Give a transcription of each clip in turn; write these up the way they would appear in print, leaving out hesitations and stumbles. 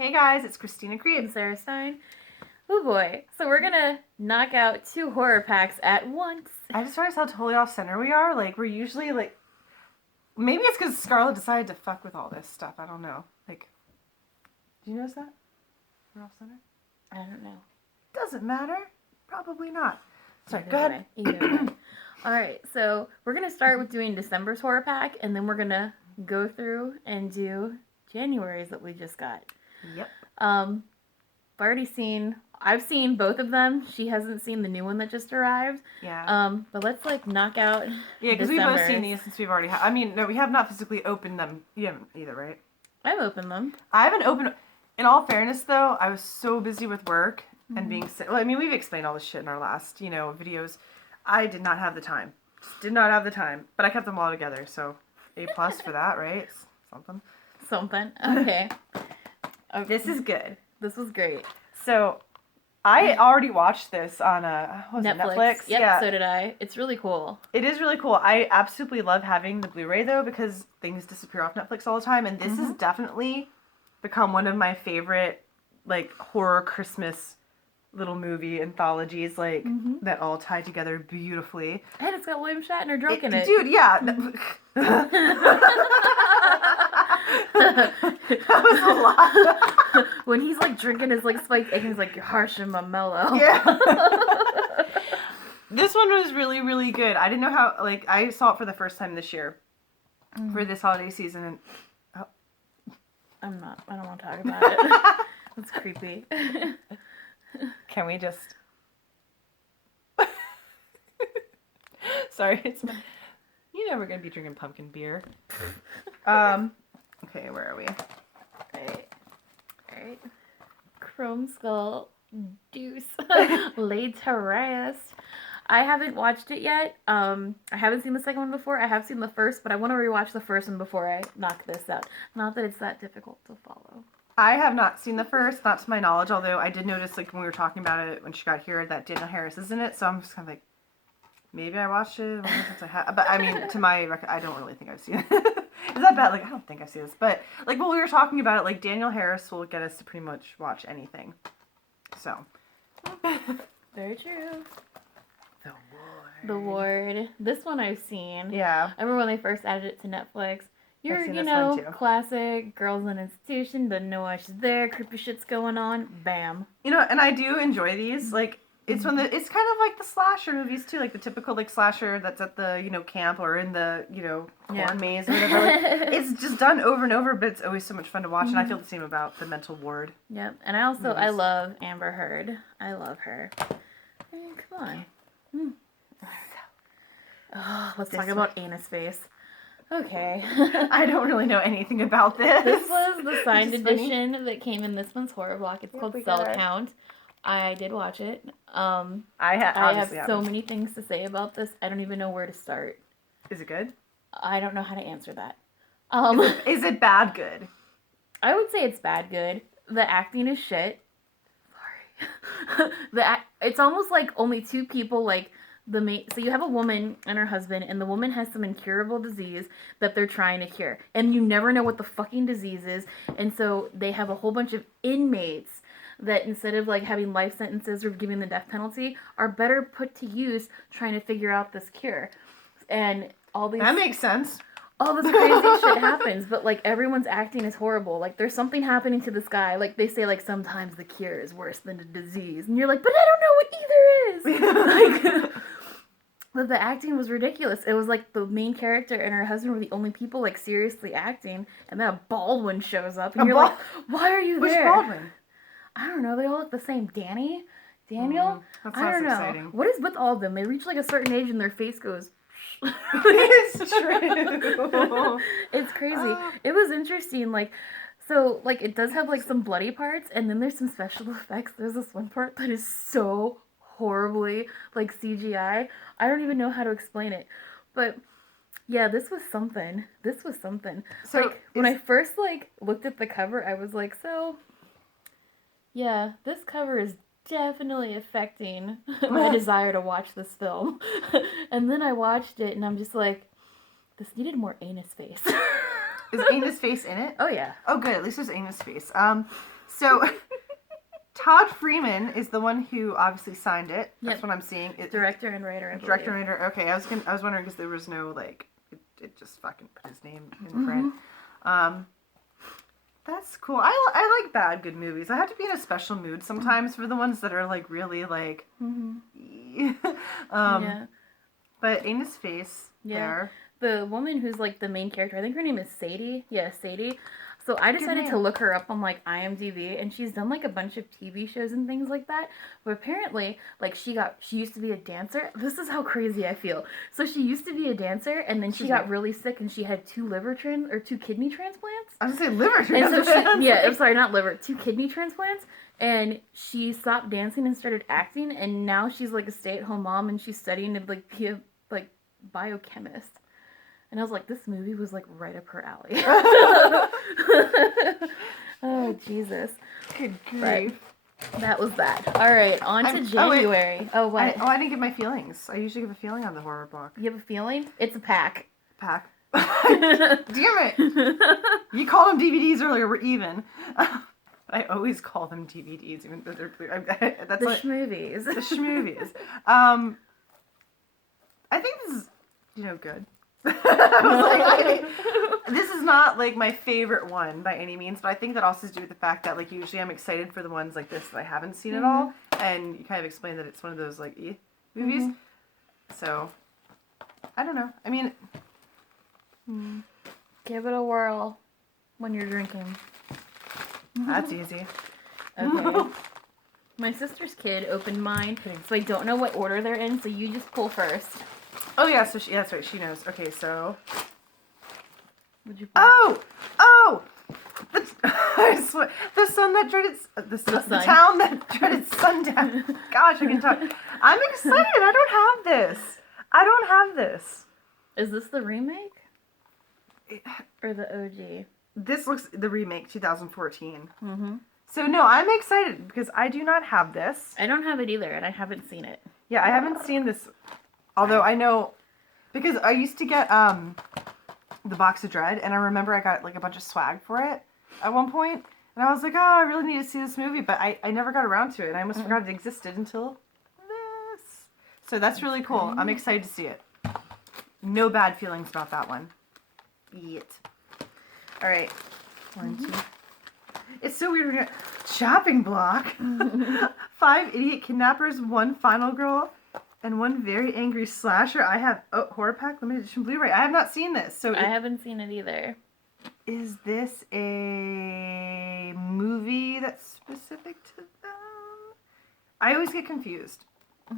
Hey guys, it's Christina And Creed. Sarah Stein. Oh boy. So we're gonna knock out 2 horror packs at once. I just realized how totally off center we are. Like, we're usually like. Maybe it's because Scarlett decided to fuck with all this stuff. I don't know. Like, do you notice that? We're off center? I don't know. Doesn't matter. Probably not. Sorry, Either go ahead. way. Either way. Alright, so we're gonna start with doing December's horror pack, and then we're gonna go through and do January's that we just got. Yep. I've seen both of them. She hasn't seen the new one that just arrived. Yeah. But let's knock out. Yeah, because we've both December's. seen these since we've already had. I mean, no, we have not physically opened them. You haven't either, right? I've opened them. I haven't opened. In all fairness, though, I was so busy with work and being sick. Well, I mean, we've explained all this shit in our last, videos. I did not have the time. Just did not have the time. But I kept them all together, so A+ for that, right? Something. Something. Okay. This is good. This was great. So, I already watched this on Netflix. Yep, Yeah. so did I. It's really cool. It is really cool. I absolutely love having the Blu-ray though because things disappear off Netflix all the time, and this has definitely become one of my favorite like horror Christmas little movie anthologies that all tie together beautifully. And it's got William Shatner drunk in it. Dude, yeah. That was a lot. When he's drinking his spiked egg, he's like, you're harsh and my mellow. Yeah. This one was really, really good. I didn't know how, I saw it for the first time this year for this holiday season. And I don't want to talk about it. That's creepy. can we just... Sorry, you know we're going to be drinking pumpkin beer. Okay, where are we? Alright. Chrome Skull Deuce. Laid to Rest. I haven't watched it yet. I haven't seen the second one before. I have seen the first, but I want to rewatch the first one before I knock this out. Not that it's that difficult to follow. I have not seen the first, not to my knowledge, although I did notice, when we were talking about it when she got here, that Danielle Harris is in it, so I'm just kind of like, maybe I watched it, since I have, but I mean, to my record, I don't really think I've seen it. Is that bad? I don't think I've seen this, but, when we were talking about it, Danielle Harris will get us to pretty much watch anything, so. Very true. The Ward. The Ward. This one I've seen. Yeah. I remember when they first added it to Netflix. I've seen this one too. Classic, girls in institution, doesn't know why she's there, creepy shit's going on, bam. And I do enjoy these, it's kind of like the slasher movies too, the typical slasher that's at the camp or in the corn maze or whatever. It's just done over and over, but it's always so much fun to watch, and I feel the same about the Mental Ward. Yep, and I love Amber Heard. I love her. Come on. Oh, let's talk about Anus Face. Okay. I don't really know anything about this. This was the signed edition that came in this one's horror block. It's called Cell Count. I did watch it. I have so many things to say about this. I don't even know where to start. Is it good? I don't know how to answer that. Is it bad good? I would say it's bad good. The acting is shit. Sorry. It's almost like only two people so you have a woman and her husband, and the woman has some incurable disease that they're trying to cure. And you never know what the fucking disease is. And so they have a whole bunch of inmates that instead of having life sentences or giving the death penalty are better put to use trying to figure out this cure. And all these... That makes sense. All this crazy shit happens, but everyone's acting is horrible. There's something happening to this guy. They say sometimes the cure is worse than the disease. And you're like, but I don't know what either is. But the acting was ridiculous. It was the main character and her husband were the only people seriously acting, and then a Baldwin shows up, and you're like, why are you there? Which Baldwin? I don't know. They all look the same. Daniel? That I don't know. Exciting. What is with all of them? They reach a certain age and their face goes... It's true. It's crazy. It was interesting. It does have some bloody parts, and then there's some special effects. There's this one part that is so horribly CGI. I don't even know how to explain it, but yeah, this was something. So when I first looked at the cover, I was like, so yeah, this cover is definitely affecting my desire to watch this film. And then I watched it, and I'm just like, this needed more Anus Face. Is Anus Face in it? Oh, yeah. Oh, good. At least there's Anus Face. So Todd Freeman is the one who obviously signed it. That's Yep. what I'm seeing. Director and writer. I Director believe. and writer. Okay, I was wondering because there was no like it just fucking put his name in Mm-hmm. print. That's cool. I like bad good movies. I have to be in a special mood sometimes for the ones that are like really like. Mm-hmm. um, But Anna's face Yeah. there. The woman who's like the main character, I think her name is Sadie. Yeah, Sadie. So I decided to name. look her up on like IMDb, and she's done like a bunch of TV shows and things like that. But apparently, like she used to be a dancer. This is how crazy I feel. So she used to be a dancer, and then she got really sick, and she had two kidney transplants. I was gonna say liver And so transplant. yeah, I'm sorry, not liver, two kidney transplants. And she stopped dancing and started acting, and now she's like a stay-at-home mom, and she's studying to like be a like biochemist. And I was like, this movie was like right up her alley. Oh Jesus! Good Right. grief. That was that. All right, on to Oh, wait. January. Oh, what? I didn't give my feelings. I usually give a feeling on the horror block. You have a feeling? It's a pack. Pack. Damn it! You called them DVDs earlier. We're even. I always call them DVDs, even though they're clear. That's The like schmovies. the schmovies. I think this is, good. I was like, this is not like my favorite one by any means, but I think that also has to do with the fact that like usually I'm excited for the ones like this that I haven't seen at all, and you kind of explain that it's one of those like movies. So I don't know. I mean, Give it a whirl when you're drinking. that's easy. Okay. My sister's kid opened mine, so I don't know what order they're in, so you just pull first. Oh yeah, so that's right. She knows. Okay, so. Would you pull? Oh! I swear, the sun that dreaded the sun. town that dreaded sundown. Gosh, I can talk. I'm excited. I don't have this. Is this the remake? Or the OG? This looks the remake 2014. Mm-hmm. So no, I'm excited because I do not have this. I don't have it either, and I haven't seen it. Yeah, I haven't seen this. Although I know, because I used to get the Box of Dread, and I remember I got like a bunch of swag for it at one point, and I was like, oh, I really need to see this movie, but I never got around to it, and I almost forgot it existed until this. So that's really cool. I'm excited to see it. No bad feelings about that one. Yet. All right. 1, 2. It's so weird. We're gonna chopping block. 5 idiot kidnappers, 1 final girl, and 1 very angry slasher. I have horror pack limited edition Blu-ray. I have not seen this. So I haven't seen it either. is this a movie that's specific to them? I always get confused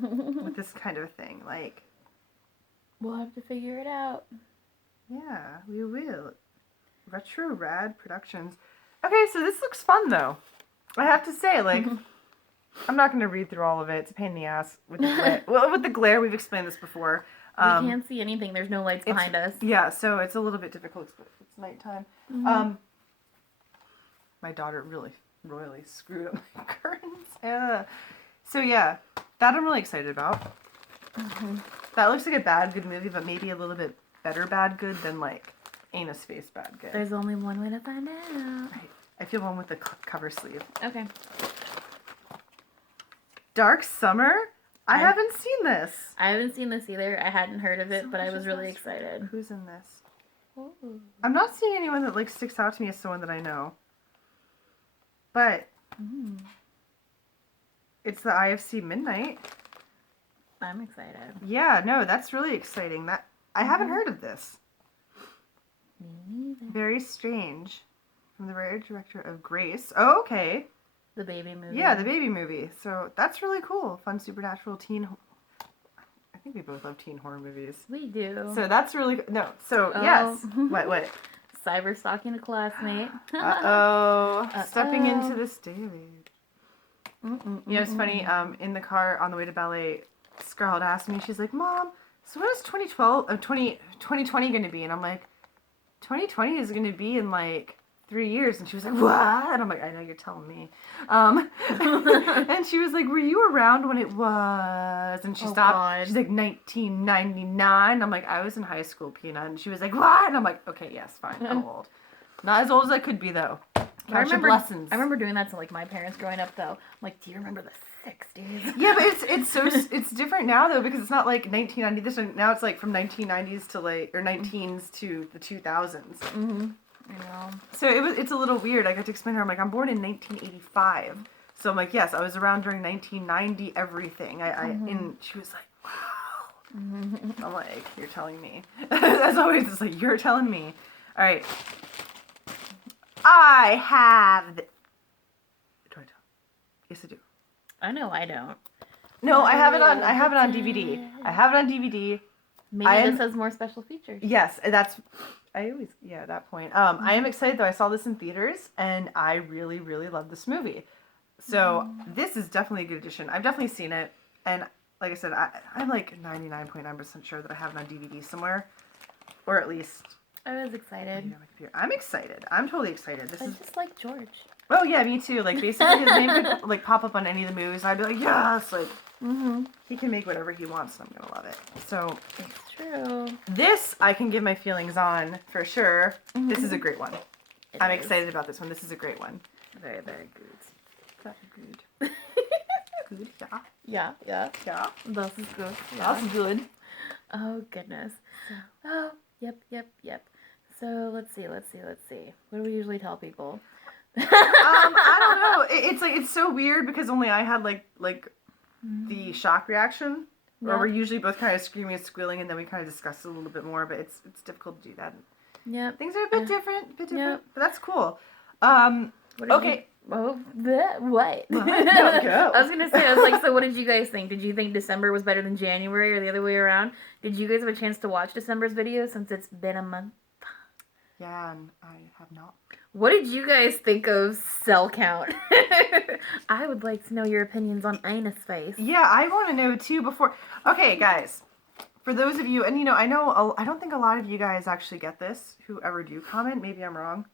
with this kind of thing. Like, We'll have to figure it out. yeah, we will. Retro Rad Productions. Okay, so this looks fun though. I have to say, like, I'm not going to read through all of it. It's a pain in the ass with the glare. Well, with the glare, we've explained this before. We can't see anything. There's no lights behind us. Yeah, so it's a little bit difficult. It's nighttime. My daughter really royally screwed up my curtains. Yeah. So yeah, that I'm really excited about. That looks like a bad good movie, but maybe a little bit better bad good than like Anus Face bad good. There's only one way to find out. Right. I feel one with the cover sleeve. Okay. Dark Summer? I haven't seen this. I haven't seen this either. I hadn't heard of it, So but I much was is really last week. excited. Who's in this? Ooh. I'm not seeing anyone that like sticks out to me as someone that I know. But it's the IFC Midnight. I'm excited. Yeah, no, that's really exciting. That I haven't heard of this. Me neither. Very strange. From the writer director of Grace. Oh, okay. The baby movie. Yeah, the baby movie. So that's really cool. Fun supernatural teen. I think we both love teen horror movies. We do. So that's really no. So Oh. yes. What? Cyber stalking a classmate. Uh-oh. Stepping Uh-oh. into this daily. You know, it's funny, in the car on the way to ballet, Scarlett asked me, she's like, Mom, so what is 2020 going to be? And I'm like, 2020 is going to be in like 3 years. And she was like, what? And I'm like, I know, you're telling me. And she was like, were you around when it was? And she stopped. God. She's like, 1999. I'm like, I was in high school, Peanut. And she was like, what? And I'm like, okay, yes, fine, I'm old. Not as old as I could be, though. Scholarship lessons. I remember doing that to like my parents growing up though. I'm like, do you remember the 60s? Yeah, but it's different now though, because it's not like 1990. Now it's like from 1990s to like, or 19s to the 2000s. Mm-hmm. I know. So it's a little weird. I got to explain to her, I'm like, I'm born in 1985. So I'm like, yes, I was around during 1990 everything. And she was like, wow. Mm-hmm. I'm like, you're telling me. As always, it's like, you're telling me. All right. I have... Do I tell? Yes, I do. I know I don't. No, I have it on DVD. I have it on DVD. Maybe this has more special features. Yes, at that point. I am excited though. I saw this in theaters and I really, really love this movie. So this is definitely a good addition. I've definitely seen it, and like I said, I'm like 99.9% sure that I have it on DVD somewhere, or at least. I was excited. I'm excited. I'm totally excited. I just like George. Oh yeah, me too. Like basically, his name could like pop up on any of the movies. I'd be like, yes, like he can make whatever he wants, and I'm gonna love it. So It's true. this I can give my feelings on for sure. This is a great one. I'm is. excited about this one. This is a great one. Very, very good. Very good. Good. Yeah. Yeah. Yeah. This is good. Yeah. That's good. Oh, goodness. Oh, yep. So, let's see. What do we usually tell people? I don't know. It's so weird because only I had like the shock reaction, where we're usually both kind of screaming and squealing, and then we kind of discuss it a little bit more. But it's difficult to do that. Yep. Things are a bit different, Yep. but that's cool. Okay. What? No, go. I was gonna say, I was like, so what did you guys think? Did you think December was better than January, or the other way around? Did you guys have a chance to watch December's video since it's been a month? Yeah, and I have not. What did you guys think of cell count? I would like to know your opinions on Ina's face. Yeah, I want to know too before. Okay, guys. For those of you, and I don't think a lot of you guys actually get this. Whoever do comment, maybe I'm wrong.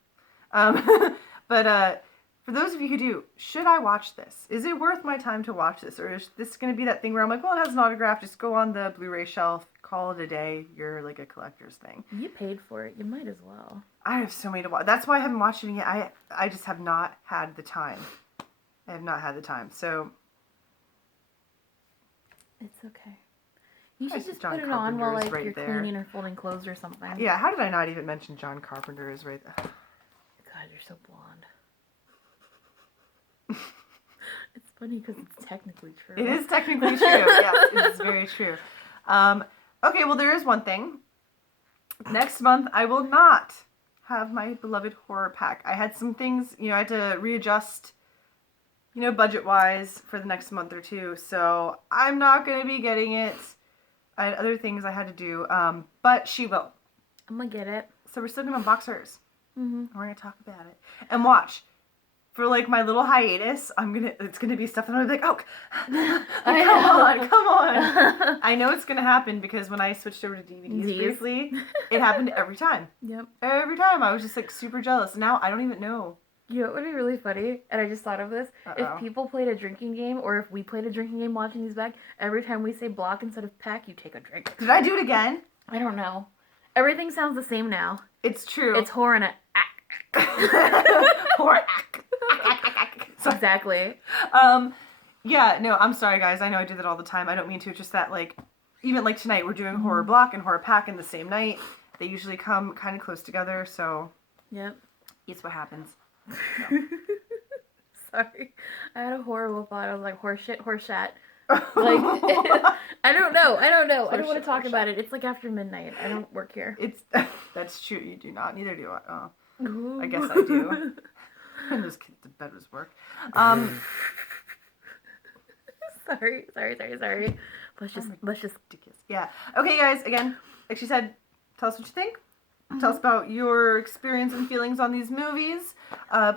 But for those of you who do, should I watch this? Is it worth my time to watch this? Or is this going to be that thing where I'm like, well, it has an autograph, just go on the Blu-ray shelf, call it a day, you're like a collector's thing. You paid for it, you might as well. I have so many to watch. That's why I haven't watched it yet. I just have not had the time. I have not had the time. So it's okay. You should just John put it on while Carpenter's like right you're there. cleaning or folding clothes or something. yeah, how did I not even mention John Carpenter is right there? God, you're so blonde. It's funny because it's technically true. It is technically true. Yes, it is very true. Okay, well, there is one thing. Next month, I will not have my beloved horror pack. I had some things, I had to readjust, budget-wise for the next month or two. So I'm not going to be getting it. I had other things I had to do, but she will. I'm going to get it. So we're still going to unbox hers. Mm-hmm. We're going to talk about it. And watch. For like my little hiatus, it's gonna be stuff that I'm like, oh, come on. I know it's gonna happen because when I switched over to DVDs briefly, it happened every time. Yep. Every time I was just like super jealous. Now I don't even know. You know what would be really funny? And I just thought of this. If people played a drinking game, or if we played a drinking game watching these back, every time we say block instead of pack, you take a drink. Did I do it again? I don't know. Everything sounds the same now. It's true. It's horror and a horror. Exactly. Yeah, no, I'm sorry guys. I know I do that all the time. I don't mean to. It's just that like, even like tonight we're doing horror block and horror pack in the same night. They usually come kind of close together, so. Yep. It's what happens. No. Sorry. I had a horrible thought. I was like, horse shit, horse shat. Like, I don't know. I don't want to talk about it. It's like after midnight. I don't work here. That's true. You do not. Neither do I. Ooh. I guess I do. And those kids, the bed was work. Sorry. Let's just. Ridiculous. Yeah. Okay, guys. Again, like she said, tell us what you think. Tell us about your experience and feelings on these movies.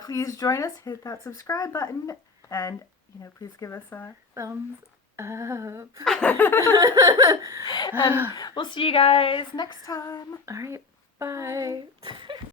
Please join us. Hit that subscribe button, and please give us a Thumbs up. And we'll see you guys next time. All right. Bye.